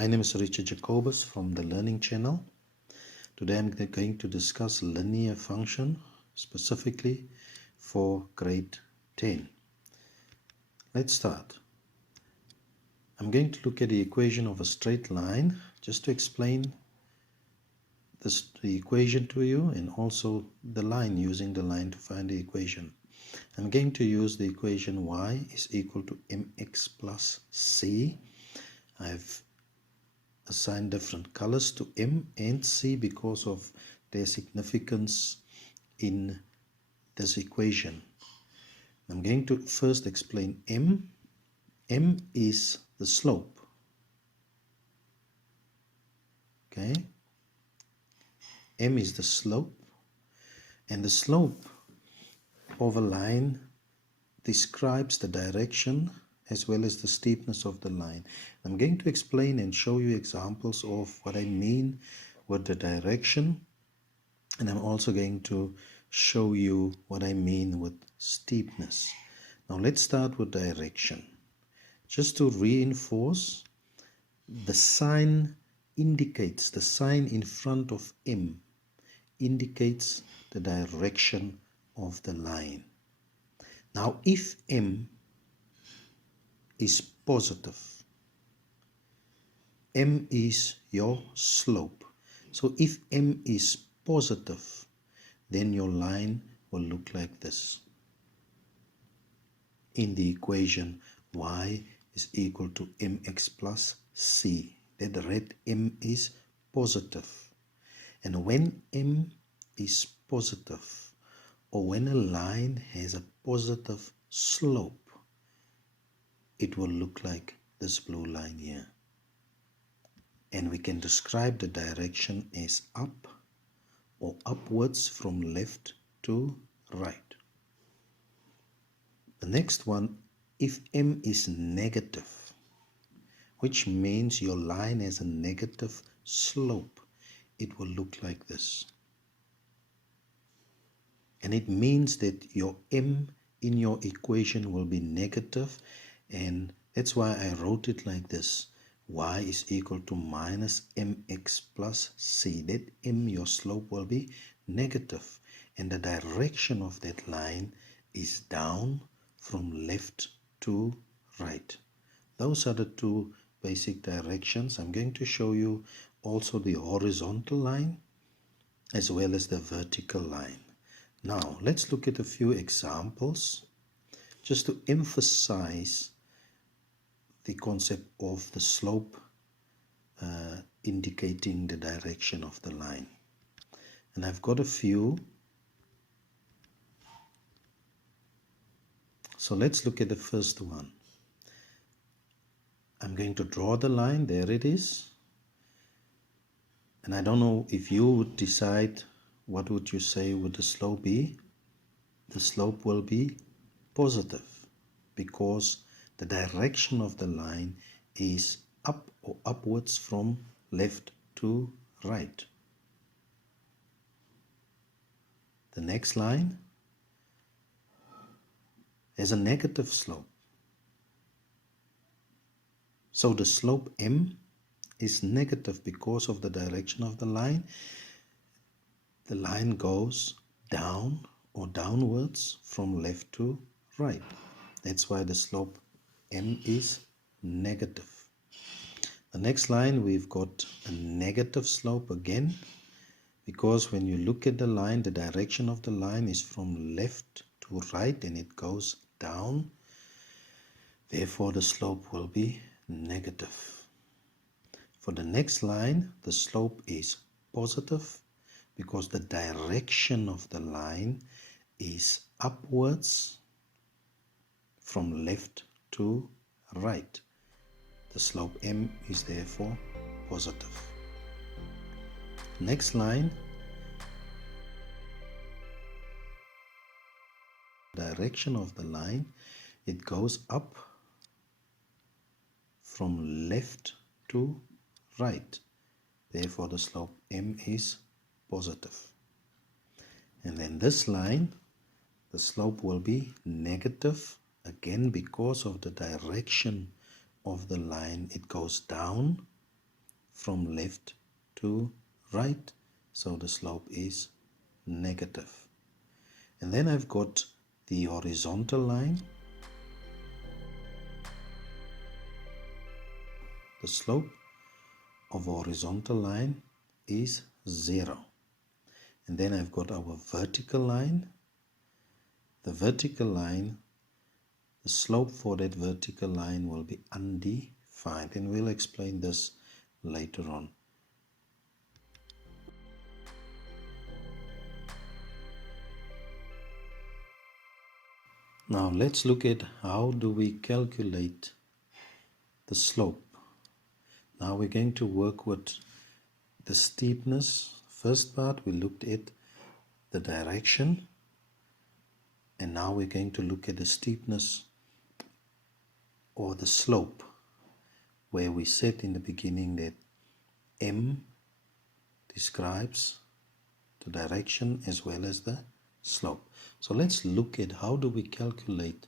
My name is Richard Jacobus from the Learning Channel. Today I'm going to discuss linear function, specifically for grade 10. Let's start. I'm going to look at the equation of a straight line just to explain the equation to you, and also the line, using the line to find the equation. I'm going to use the equation y is equal to mx plus c. I've assigned different colors to m and c because of their significance in this equation. I'm going to first explain m. M is the slope. Okay, m is the slope, and the slope of a line describes the direction as well as the steepness of the line. I'm going to explain and show you examples of what I mean with the direction, and I'm also going to show you what I mean with steepness. Now let's start with direction. Just to reinforce, the sign indicates, the sign in front of M indicates the direction of the line. Now if M is positive, M is your slope. So if M is positive, then your line will look like this. In the equation, y is equal to mx plus c. That red M is positive. And when M is positive, or when a line has a positive slope, it will look like this blue line here. And we can describe the direction as up or upwards from left to right. The next one, if M is negative, which means your line has a negative slope, it will look like this. And it means that your M in your equation will be negative, and that's why I wrote it like this. Y is equal to minus mx plus c. That M, your slope, will be negative, and the direction of that line is down from left to right. Those are the two basic directions. I'm going to show you also the horizontal line as well as the vertical line. Now let's look at a few examples just to emphasize the concept of the slope indicating the direction of the line. And I've got a few. So let's look at the first one. I'm going to draw the line. There it is. And I don't know if you would decide, what would you say would the slope be? The slope will be positive because the direction of the line is up or upwards from left to right. The next line has a negative slope. So the slope M is negative because of the direction of the line. The line goes down or downwards from left to right. That's why the slope M is negative. The next line, we've got a negative slope again, because when you look at the line, the direction of the line is from left to right and it goes down. Therefore, the slope will be negative. For the next line, the slope is positive because the direction of the line is upwards from left to right. The slope M is therefore positive. Next line, direction of the line, it goes up from left to right. Therefore the slope M is positive. And then this line, the slope will be negative again because of the direction of the line. It goes down from left to right, so the slope is negative. And then I've got the horizontal line. The slope of a horizontal line is 0. And then I've got our vertical line. The vertical line, the slope for that vertical line will be undefined, and we'll explain this later on. Now let's look at how do we calculate the slope. Now we're going to work with the steepness. First part we looked at the direction, and now we're going to look at the steepness or the slope, where we said in the beginning that M describes the direction as well as the slope. So let's look at how do we calculate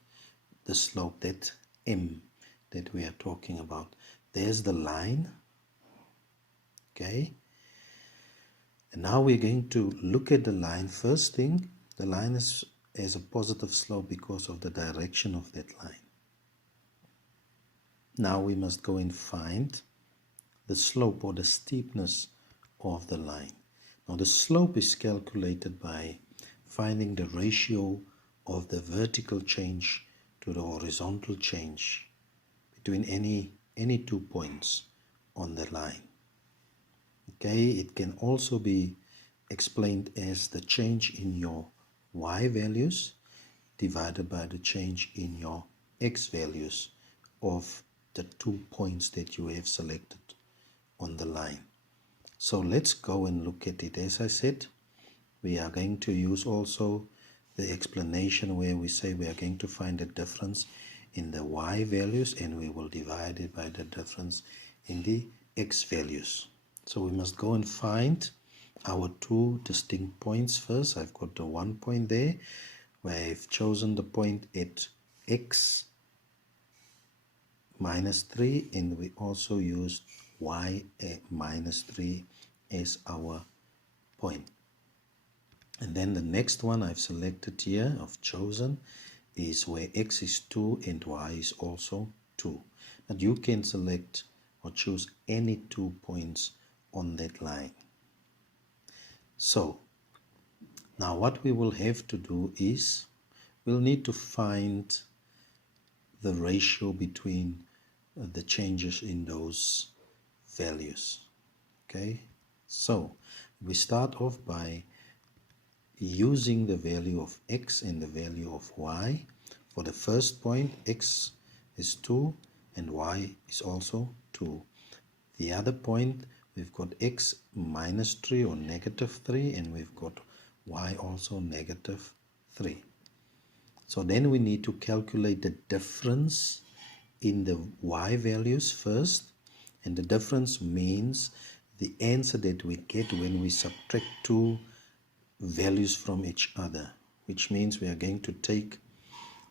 the slope, that M that we are talking about. There's the line, okay? And now we're going to look at the line. First thing, the line has a positive slope because of the direction of that line. Now we must go and find the slope or the steepness of the line. Now the slope is calculated by finding the ratio of the vertical change to the horizontal change between any 2 points on the line. Okay, it can also be explained as the change in your y values divided by the change in your x values of the 2 points that you have selected on the line. So let's go and look at it. As I said, we are going to use also the explanation where we say we are going to find the difference in the y values, and we will divide it by the difference in the x values. So we must go and find our 2 distinct points first. I've got the 1 point there where I've chosen the point at x minus 3, and we also use y at minus 3 as our point. And then the next one I've selected here, I've chosen, is where x is 2 and y is also 2. But you can select or choose any 2 points on that line. So now what we will have to do is we'll need to find the ratio between the changes in those values. Okay, so we start off by using the value of x and the value of y. For the first point, x is 2 and y is also 2. The other point, we've got x minus 3 or negative 3, and we've got y also negative 3. So then we need to calculate the difference in the y values first, and the difference means the answer that we get when we subtract 2 values from each other, which means we are going to take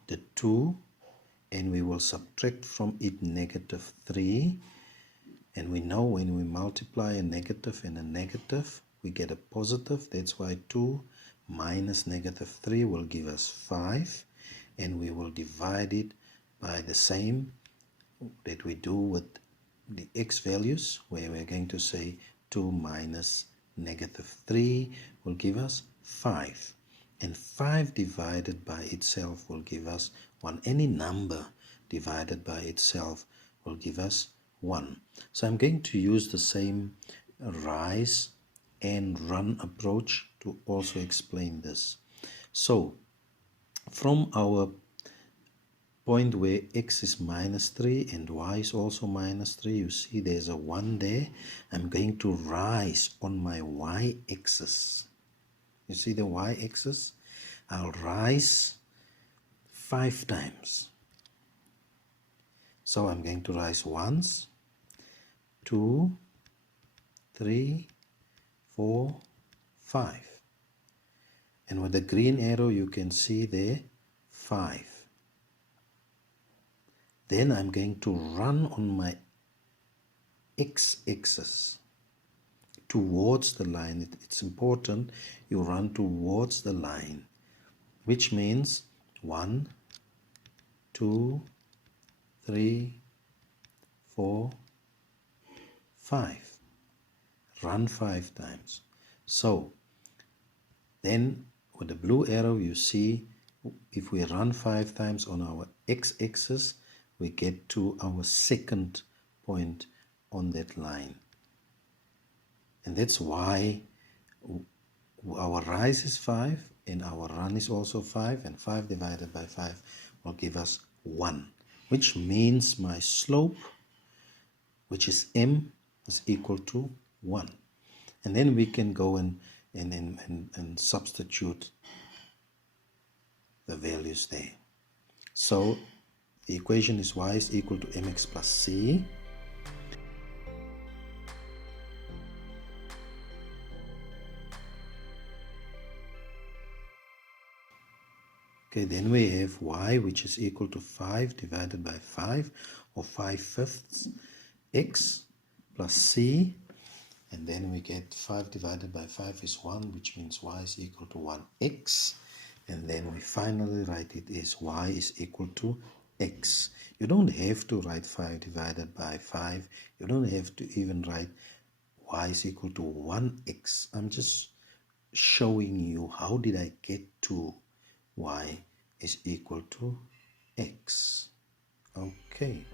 the 2 and we will subtract from it negative 3, and we know when we multiply a negative and a negative we get a positive. That's why 2 minus negative 3 will give us 5, and we will divide it by the same that we do with the x values, where we're going to say 2 minus negative 3 will give us 5, and 5 divided by itself will give us 1. Any number divided by itself will give us 1. So I'm going to use the same rise and run approach to also explain this. So from our point where x is minus 3 and y is also minus 3, you see there's a 1 there. I'm going to rise on my y-axis. You see the y-axis? I'll rise 5 times. So I'm going to rise once, 2, 3, 4, 5. And with the green arrow you can see there 5. Then I'm going to run on my x-axis towards the line. It's important you run towards the line, which means 1, 2, 3, 4, 5. Run 5 times. So then with the blue arrow, you see if we run 5 times on our x-axis, we get to our second point on that line. And that's why our rise is 5 and our run is also 5, and 5 divided by 5 will give us 1, which means my slope, which is m, is equal to 1. And then we can go and substitute the values there. So the equation is y is equal to mx plus c. Okay, then we have y, which is equal to 5 divided by 5, or 5/5 x plus c. And then we get 5 divided by 5 is 1, which means y is equal to 1x. And then we finally write it as y is equal to x. You don't have to write 5 divided by 5. You don't have to even write y is equal to 1x. I'm just showing you how did I get to y is equal to x. Okay.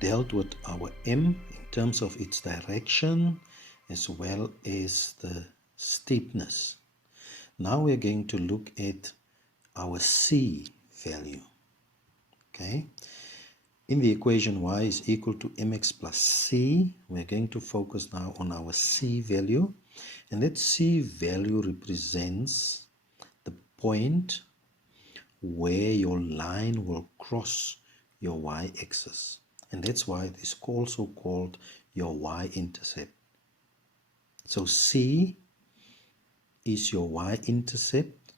Dealt with our m in terms of its direction as well as the steepness. Now we're going to look at our c value. Okay, in the equation y is equal to mx plus c, we're going to focus now on our c value, and that c value represents the point where your line will cross your y-axis. And that's why it is also called your y-intercept. So C is your y-intercept,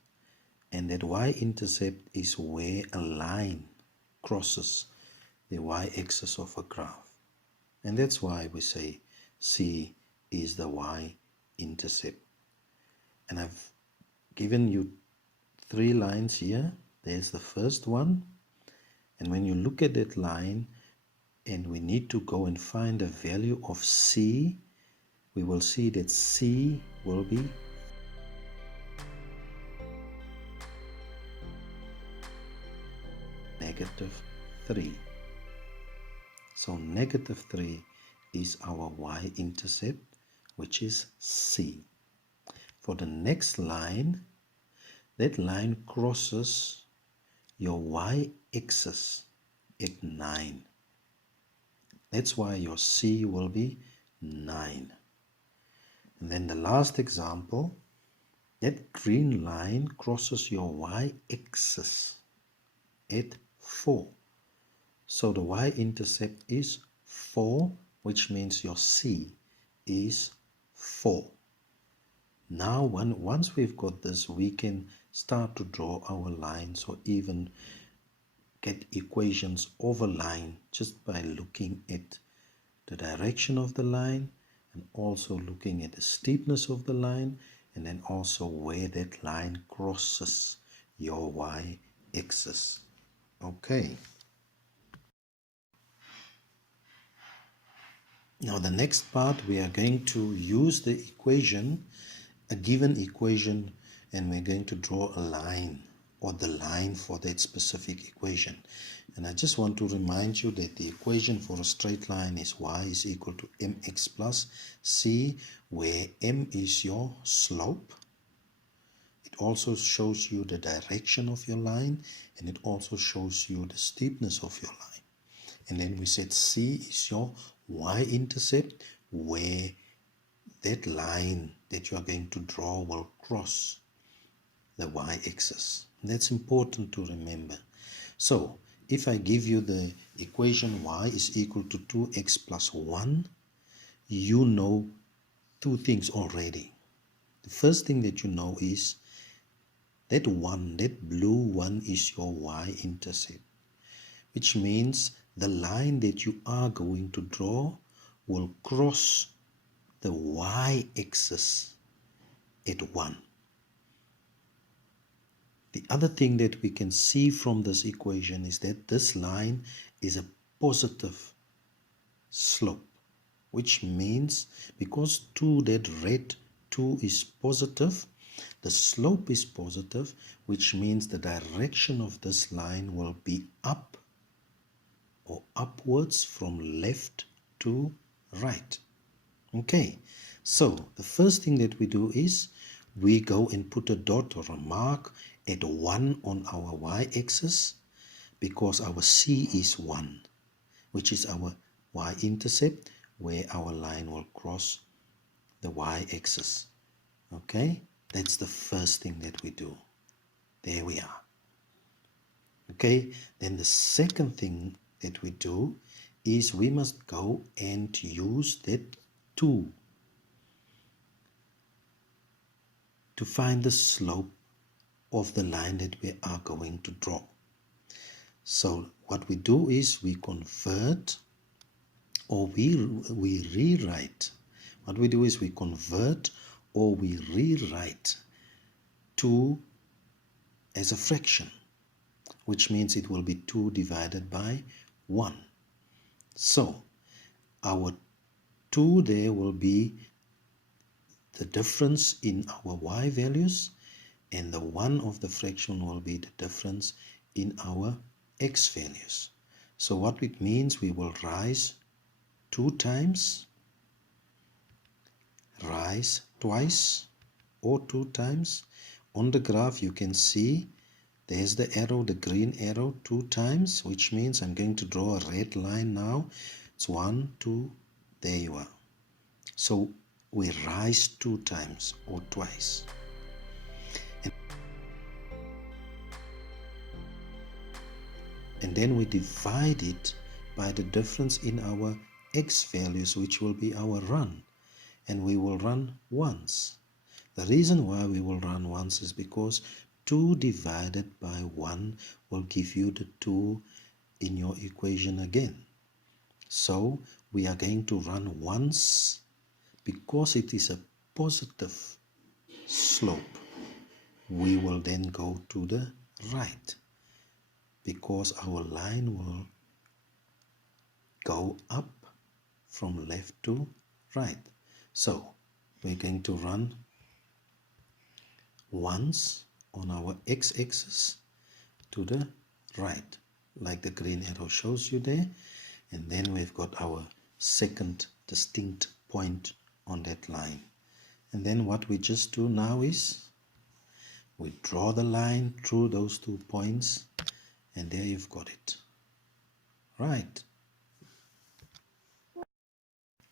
and that y-intercept is where a line crosses the y-axis of a graph. And that's why we say C is the y-intercept. And I've given you 3 lines here. There's the first one. And when you look at that line, and we need to go and find the value of C, we will see that C will be -3. So -3 is our y-intercept, which is C. For the next line, that line crosses your y-axis at 9. That's why your C will be 9. And then the last example, that green line crosses your y-axis at 4. So the y-intercept is 4, which means your C is 4. Now once we've got this, we can start to draw our lines or even get equations of a line just by looking at the direction of the line and also looking at the steepness of the line, and then also where that line crosses your y-axis. Okay. Now the next part, we are going to use the equation, a given equation, and we're going to draw a line or the line for that specific equation. And I just want to remind you that the equation for a straight line is y is equal to mx plus c, where m is your slope. It also shows you the direction of your line, and it also shows you the steepness of your line. And then we said c is your y-intercept, where that line that you are going to draw will cross the y-axis. That's important to remember. So if I give you the equation y is equal to 2x plus 1, you know 2 things already. The first thing that you know is That one, that blue one is your y-intercept, which means the line that you are going to draw will cross the y-axis at 1. The other thing that we can see from this equation is that this line is a positive slope, which means because 2, that red 2 is positive, the slope is positive, which means the direction of this line will be up or upwards from left to right. Okay, so the first thing that we do is we go and put a dot or a mark at 1 on our y-axis because our C is 1, which is our y-intercept, where our line will cross the y-axis. Okay, that's the first thing that we do. There we are. Okay, then the second thing that we do is we must go and use that 2 to find the slope of the line that we are going to draw. So what we do is we convert, or we rewrite. What we do is we convert or we rewrite 2 as a fraction, which means it will be 2 divided by 1. So our 2 there will be the difference in our y values, and the 1 of the fraction will be the difference in our x values. So what it means, we will rise 2 times, rise twice, or 2 times. On the graph you can see there's the arrow, the green arrow, 2 times, which means I'm going to draw a red line now. It's 1, 2, there you are. So we rise 2 times or twice. And then we divide it by the difference in our x values, which will be our run. And we will run once. The reason why we will run once is because 2 divided by 1 will give you the 2 in your equation again. So we are going to run once because it is a positive slope. We will then go to the right because our line will go up from left to right. So we're going to run once on our x-axis to the right, like the green arrow shows you there, and then we've got our second distinct point on that line. And then what we just do now is we draw the line through those 2 points, and there you've got it. Right.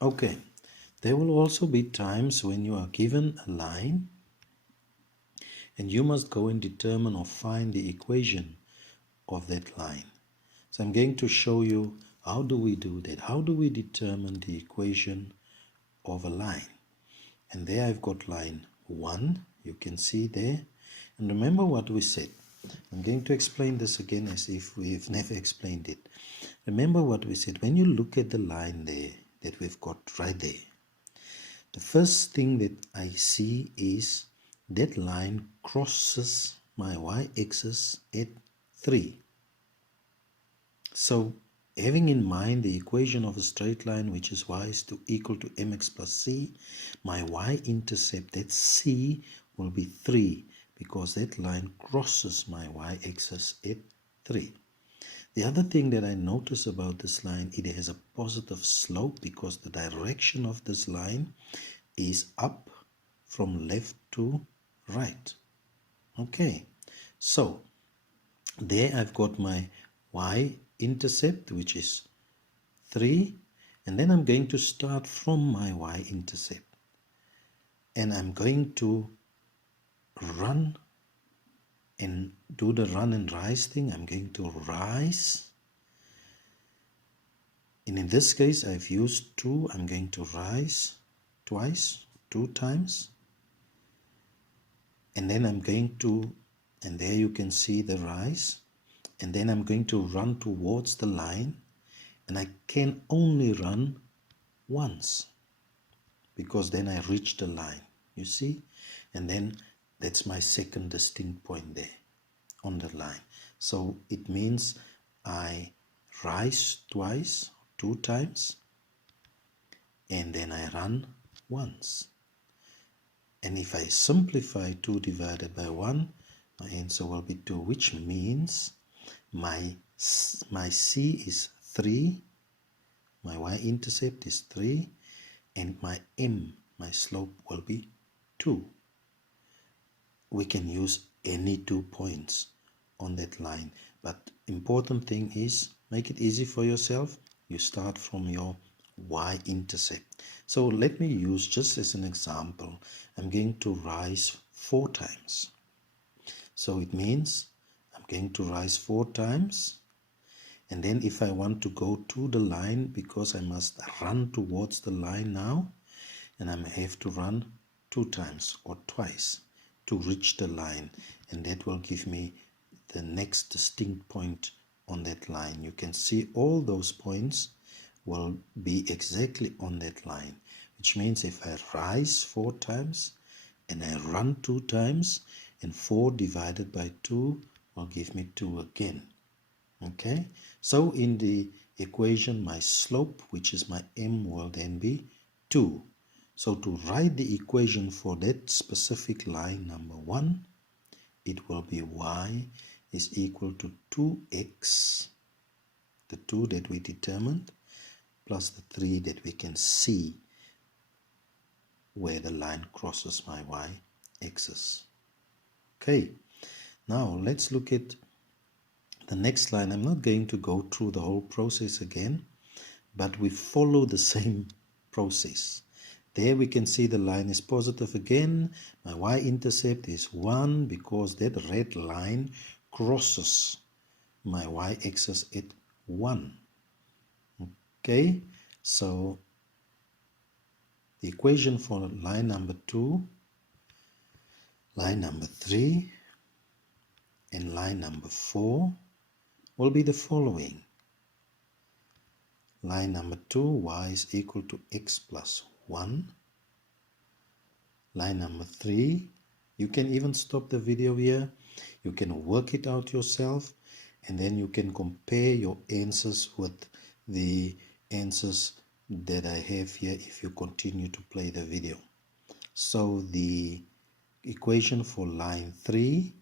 Okay, there will also be times when you are given a line and you must go and determine or find the equation of that line. So I'm going to show you how do we do that. How do we determine the equation of a line? And there I've got line 1, you can see there. And remember what we said. I'm going to explain this again as if we've never explained it. Remember what we said. When you look at the line there that we've got right there, the first thing that I see is that line crosses my y-axis at 3. So having in mind the equation of a straight line, which is y is equal to mx plus c, my y-intercept, that c, will be 3 because that line crosses my y-axis at 3. The other thing that I notice about this line, it has a positive slope because the direction of this line is up from left to right. Okay, so there I've got my y-intercept, which is 3, and then I'm going to start from my y-intercept, and I'm going to run and do the run and rise thing. I'm going to rise, and in this case I've used 2. I'm going to rise twice, 2 times, and then I'm going to and there you can see the rise, and then I'm going to run towards the line, and I can only run once because then I reach the line, you see, and then that's my second distinct point there on the line. So it means I rise twice, 2 times, and then I run once. And if I simplify 2 divided by 1, my answer will be 2, which means my C is 3, my y-intercept is 3, and my M, my slope, will be 2. We can use any 2 points on that line, but important thing is make it easy for yourself. You start from your y-intercept. So let me use, just as an example, I'm going to rise 4 times. So it means I'm going to rise 4 times, and then if I want to go to the line, because I must run towards the line now, and I have to run 2 times or twice to reach the line, and that will give me the next distinct point on that line. You can see all those points will be exactly on that line, which means if I rise 4 times and I run 2 times, and 4 divided by 2 will give me 2 again. Okay, so in the equation, my slope, which is my M, will then be 2. So to write the equation for that specific line number 1, it will be y is equal to 2x, the 2 that we determined, plus the 3 that we can see where the line crosses my y-axis. Okay, now let's look at the next line. I'm not going to go through the whole process again, but we follow the same process. There we can see the line is positive again. My y-intercept is 1 because that red line crosses my y-axis at 1. Okay, so the equation for line number 2, line number 3, and line number 4 will be the following. Line number 2, y is equal to x plus 1. Line number 3, you can even stop the video here. You can work it out yourself, and then you can compare your answers with the answers that I have here if you continue to play the video. So the equation for line 3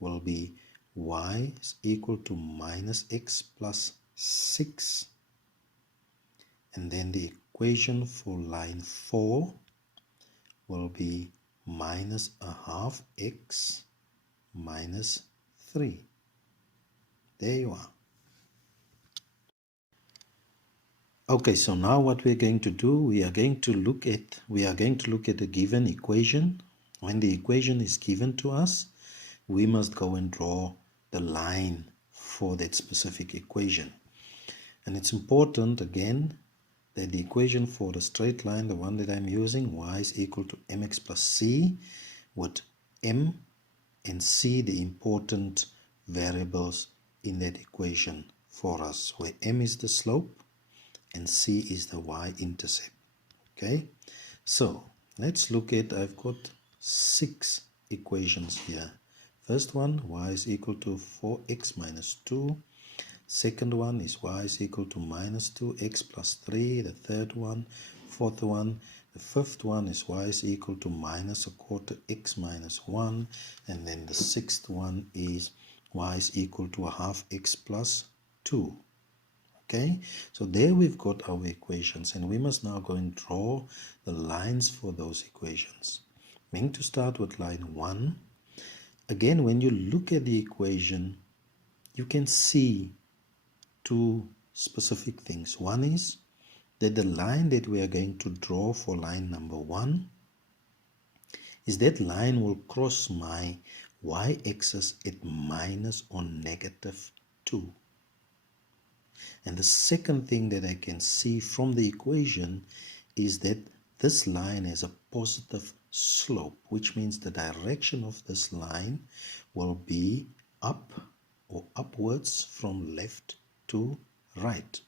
will be y is equal to minus x plus 6. And then the equation for line 4 will be minus a half x minus 3. There you are. Okay, so now what we're going to do, we are going to look at a given equation. When the equation is given to us, we must go and draw the line for that specific equation. And it's important again that the equation for the straight line, the one that I'm using, y is equal to mx plus c, with m and c the important variables in that equation for us, where m is the slope and c is the y-intercept. Okay, so let's look at, I've got 6 equations here. First one, y is equal to 4x minus 2. Second one is y is equal to minus 2x plus 3. The third one, fourth one, the fifth one is y is equal to minus a quarter x minus 1. And then the sixth one is y is equal to a half x plus 2. Okay, so there we've got our equations, and we must now go and draw the lines for those equations. I'm going to start with line 1. Again, when you look at the equation, you can see 2 specific things. One is that the line that we are going to draw for line number 1 is that line will cross my y-axis at minus or negative 2. And the second thing that I can see from the equation is that this line has a positive slope, which means the direction of this line will be up or upwards from left to right.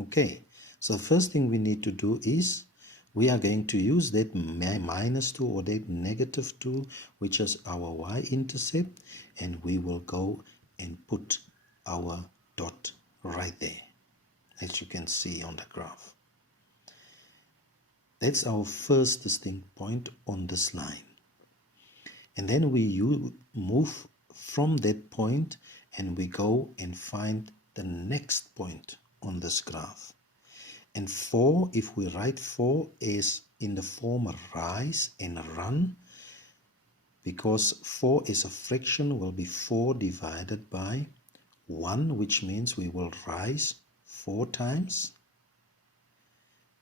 Okay, so the first thing we need to do is we are going to use that -2 or that -2, which is our y-intercept, and we will go and put our dot right there, as you can see on the graph. That's our first distinct point on this line. And then we move from that point and we go and find the next point on this graph. And 4, if we write 4 as in the form rise and run, because 4 is a fraction, will be 4 divided by 1, which means we will rise 4 times.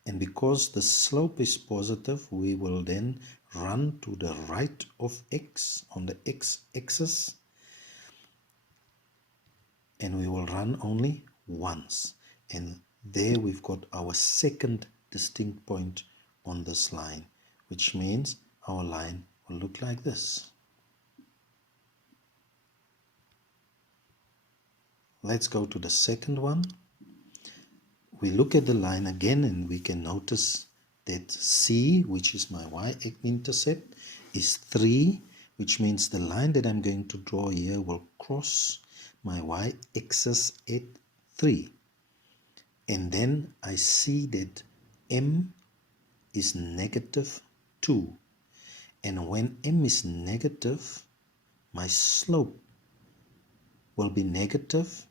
And because the slope is positive, we will then run to the right of x on the x-axis, and we will run only once. And there we've got our second distinct point on this line, which means our line will look like this. Let's go to the second one. We look at the line again and we can notice that C, which is my y-intercept, is 3, which means the line that I'm going to draw here will cross my y-axis at 3. And then I see that M is -2. And when M is negative, my slope will be negative,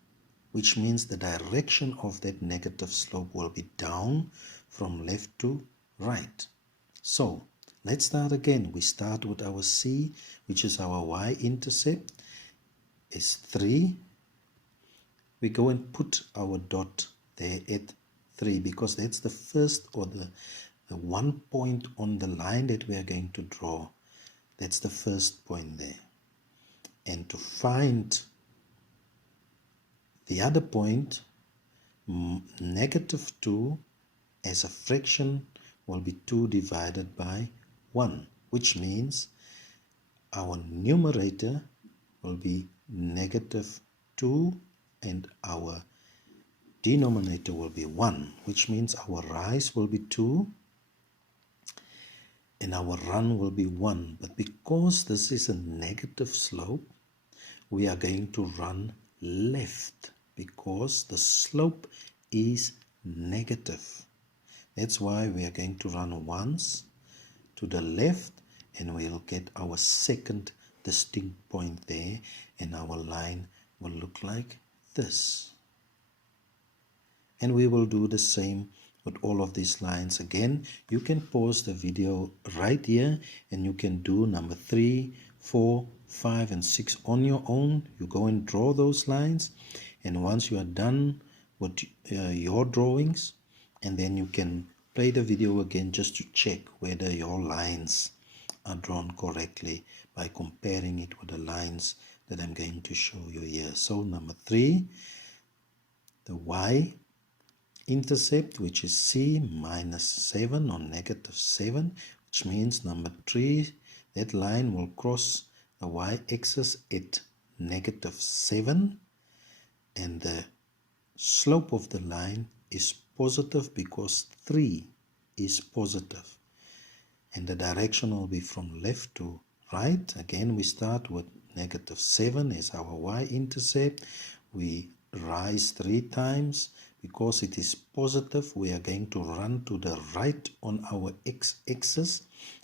which means the direction of that negative slope will be down from left to right. So let's start again. We start with our C, which is our y-intercept, is 3. We go and put our dot there at 3 because that's the first or the one point on the line that we are going to draw. That's the first point there. And to find the other point, -2 as a fraction will be 2 divided by 1, which means our numerator will be -2 and our denominator will be 1, which means our rise will be 2 and our run will be 1. But because this is a negative slope, we are going to run left because the slope is negative. That's why we are going to run once to the left and we'll get our second distinct point there, and our line will look like this. And we will do the same with all of these lines again. You can pause the video right here and you can do number 3, 4, 5 and 6 on your own. You go and draw those lines, and once you are done with your drawings, and then you can play the video again just to check whether your lines are drawn correctly by comparing it with the lines that I'm going to show you here. So number 3, the y-intercept, which is C -7 or -7, which means number 3, that line will cross the y-axis at -7, and the slope of the line is positive because 3 is positive, and the direction will be from left to right. Again, we start with -7 as our y-intercept. We rise 3 times. Because it is positive, we are going to run to the right on our x-axis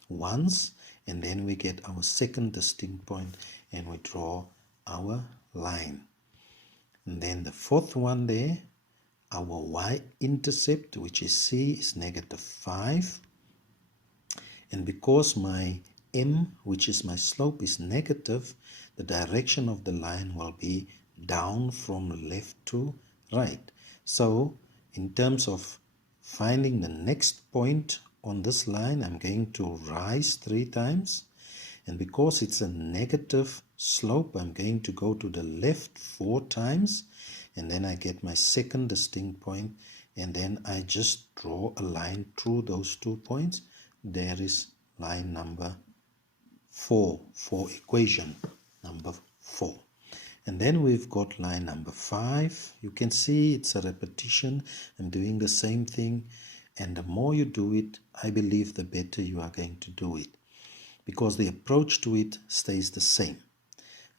once, and then we get our second distinct point and we draw our line. And then the fourth one there, our y-intercept, which is C, is -5. And because my M, which is my slope, is negative, the direction of the line will be down from left to right. So in terms of finding the next point on this line, I'm going to rise 3 times. And because it's a negative slope, I'm going to go to the left 4 times. And then I get my second distinct point. and then I just draw a line through those 2 points. There is line number 4 for equation number 4. And then we've got line number 5. You can see it's a repetition. I'm doing the same thing, and the more you do it, I believe the better you are going to do it, because the approach to it stays the same.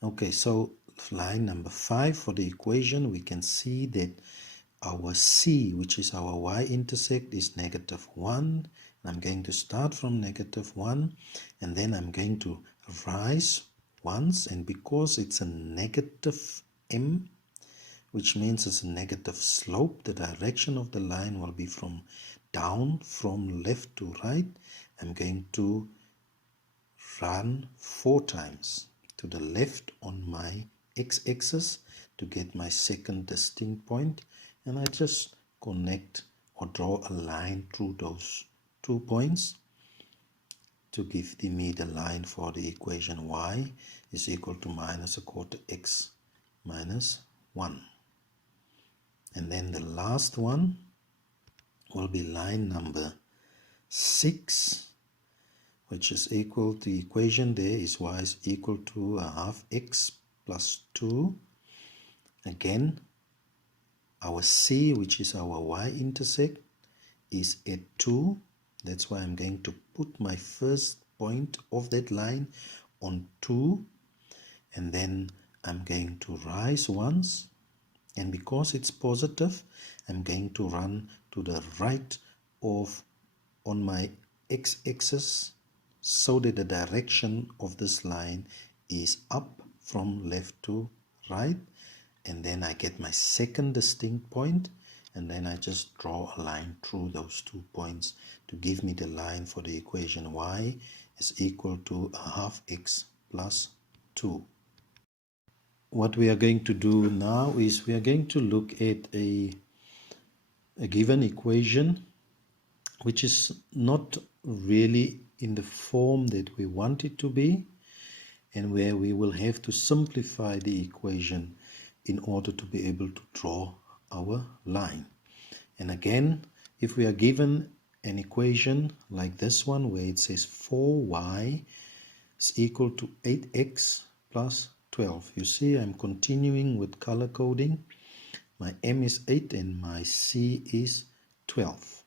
Okay, so line number 5 for the equation, we can see that our C, which is our y-intercept, is -1. And I'm going to start from -1, and then I'm going to rise once, and because it's a negative m, which means it's a negative slope, the direction of the line will be from down, from left to right. I'm going to run 4 times to the left on my x-axis to get my second distinct point, and I just connect or draw a line through those 2 points to give me the line for the equation y is equal to -1/4 x minus 1. And then the last one will be line number 6, which is equal to, the equation there is y is equal to 1/2 x plus 2. Again, our C, which is our y-intercept, is at 2. That's why I'm going to put my first point of that line on 2, and then I'm going to rise once, and because it's positive, I'm going to run to the right of on my x-axis, so that the direction of this line is up from left to right, and then I get my second distinct point, and then I just draw a line through those 2 points to give me the line for the equation y is equal to 1/2 x plus 2. What we are going to do now is we are going to look at a given equation which is not really in the form that we want it to be, and where we will have to simplify the equation in order to be able to draw our line. And again, if we are given an equation like this one where it says 4y is equal to 8x plus 12. You see, I'm continuing with color coding. My m is 8 and my c is 12.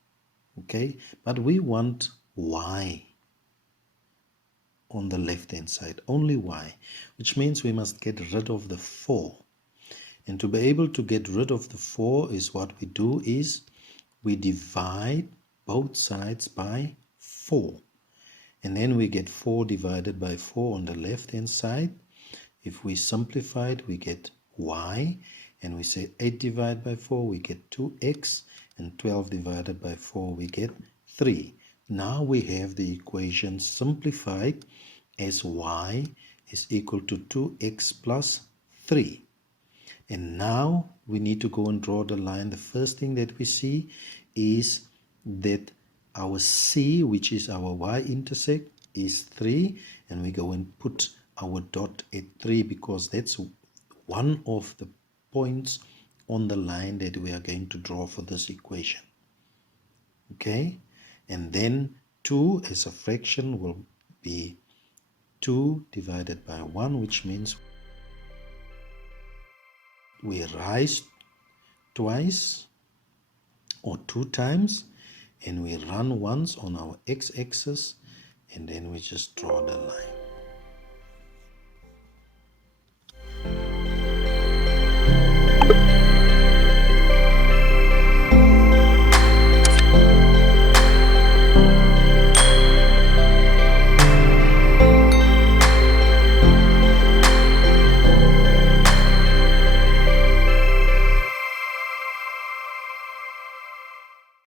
Okay, but we want y on the left hand side, only y, which means we must get rid of the 4. And to be able to get rid of the 4 is what we do is we divide both sides by 4. And then we get 4 divided by 4 on the left hand side. If we simplify it, we get y, and we say 8 divided by 4, we get 2x, and 12 divided by 4, we get 3. Now we have the equation simplified as y is equal to 2x plus 3. And now we need to go and draw the line. The first thing that we see is that our C, which is our y-intercept, is 3, and we go and put our dot at 3 because that's one of the points on the line that we are going to draw for this equation. Okay, and then 2 as a fraction will be 2 divided by 1, which means we rise twice or 2 times, and we run once on our x-axis, and then we just draw the line.